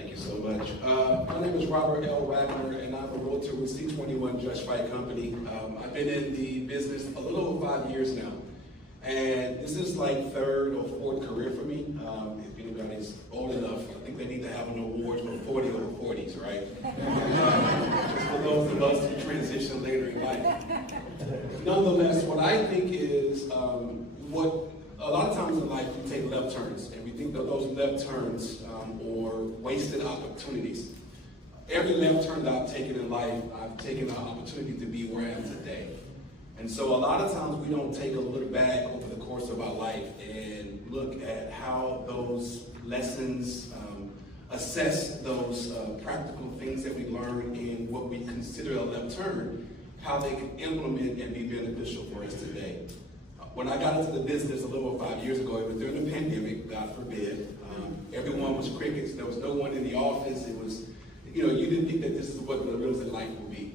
Thank you so much. My name is Robert L. Wagner, and I'm a realtor with C21 Judge Fight Company. I've been in the business a little over 5 years now, and this is like third or fourth career for me. If anybody's old enough, I think they need to have an award for 40 over 40s, right? Just for those of us who transition later in life. Nonetheless, what I think is what a lot of times in life we take left turns, and we think that those left turns or wasted opportunities. Every left turn that I've taken in life, I've taken the opportunity to be where I am today. And so a lot of times we don't take a look back over the course of our life and look at how those lessons, assess those practical things that we learn in what we consider a left turn, how they can implement and be beneficial for us today. When I got into the business a little over 5 years ago, it was during the pandemic, God forbid. Everyone was crickets. There was no one in the office. It was, you didn't think that this is what the real estate life would be.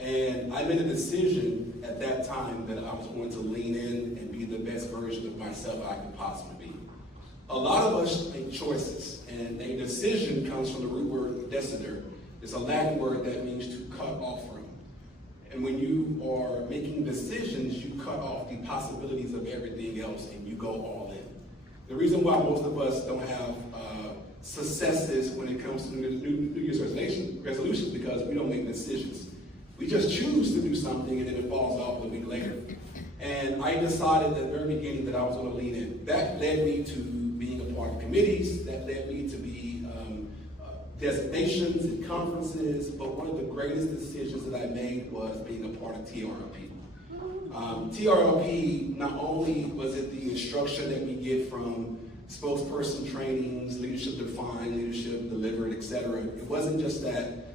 And I made a decision at that time that I was going to lean in and be the best version of myself I could possibly be. A lot of us make choices, and a decision comes from the root word decider. It's a Latin word that means to cut off from. And when you are making decisions, you cut off the possibilities of everything else and you go all in. The reason why most of us don't have successes when it comes to New Year's resolutions because we don't make decisions. We just choose to do something and then it falls off a week later. And I decided at the very beginning that I was going to lean in. That led me to being a part of committees. That led me to be designations and conferences, but one of the greatest decisions that I made was being a part of TRLP. TRLP, not only was it the instruction that we get from spokesperson trainings, leadership defined, leadership delivered, etc. It wasn't just that.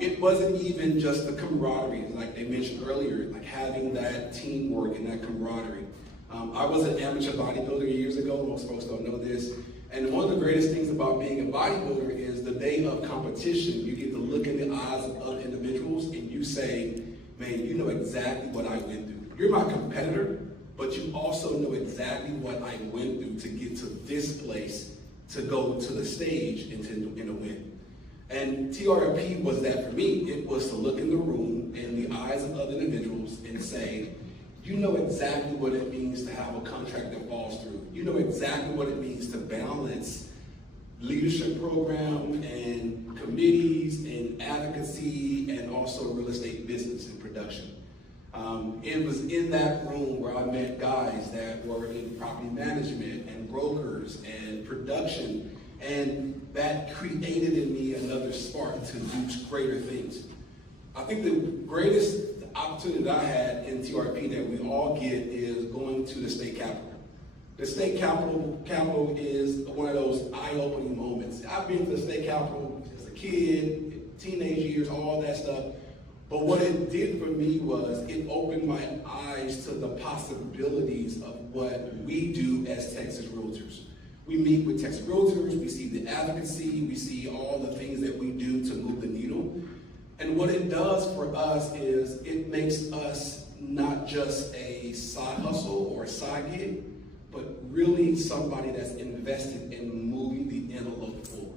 It wasn't even just the camaraderie, like they mentioned earlier, like having that teamwork and that camaraderie. I was an amateur bodybuilder years ago. Most folks don't know this. And one of the greatest things about being a bodybuilder is the day of competition, you get to look in the eyes of other individuals and you say, man, you know exactly what I went through. You're my competitor, but you also know exactly what I went through to get to this place, to go to the stage and to win. And TRLP was that for me. It was to look in the room in the eyes of other individuals and say, you know exactly what it means to have a contract that falls through. You know exactly what it means to balance leadership program and committees and advocacy and also real estate business and production. It was in that room where I met guys that were in property management and brokers and production, and that created in me another spark to do greater things. I think the greatest opportunity that I had in TRP that we all get is going to the state capitol. The state capitol is one of those eye-opening moments. I've been to the state capitol as a kid, teenage years, all that stuff. But what it did for me was it opened my eyes to the possibilities of what we do as Texas Realtors. We meet with Texas Realtors, we see the advocacy, we see all the things that we do to move the needle. And what it does for us is it makes us not just a side hustle or a side gig, but really somebody that's invested in moving the envelope forward.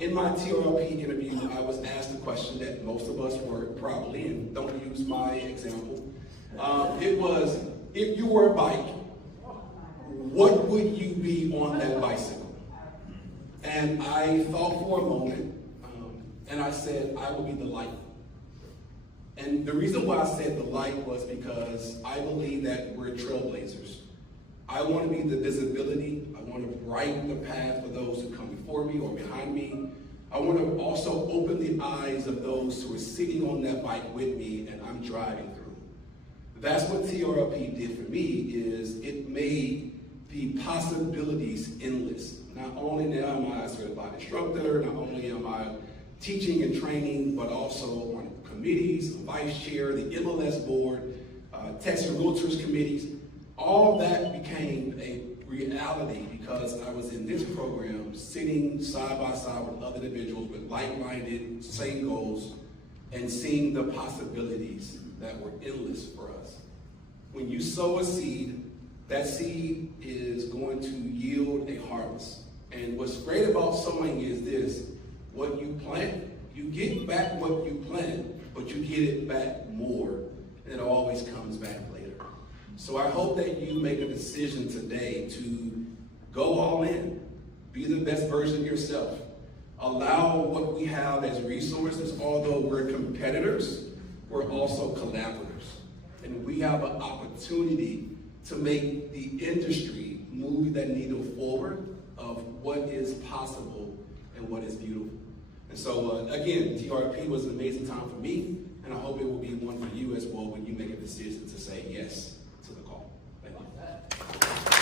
In my TRLP interview, I was asked a question that most of us were probably, and don't use my example. It was, if you were a bike, what would you be on that bicycle? And I thought for a moment, and I said, I will be the light. And the reason why I said the light was because I believe that we're trailblazers. I want to be the visibility. I want to brighten the path for those who come before me or behind me. I want to also open the eyes of those who are sitting on that bike with me and I'm driving through. That's what TRLP did for me, is it made the possibilities endless. Not only am I a certified instructor, not only am I teaching and training, but also on committees, vice chair, the MLS board, Texas Realtors committees. All that became a reality because I was in this program sitting side by side with other individuals with like-minded, same goals, and seeing the possibilities that were endless for us. When you sow a seed, that seed is going to yield a harvest. And what's great about sowing is this: what you plant, you get back what you plant, but you get it back more, and it always comes back later. So I hope that you make a decision today to go all in, be the best version of yourself. Allow what we have as resources. Although we're competitors, we're also collaborators. And we have an opportunity to make the industry move that needle forward of what is possible and what is beautiful. And so, again, TRLP was an amazing time for me, and I hope it will be one for you as well when you make a decision to say yes to the call. Thank you.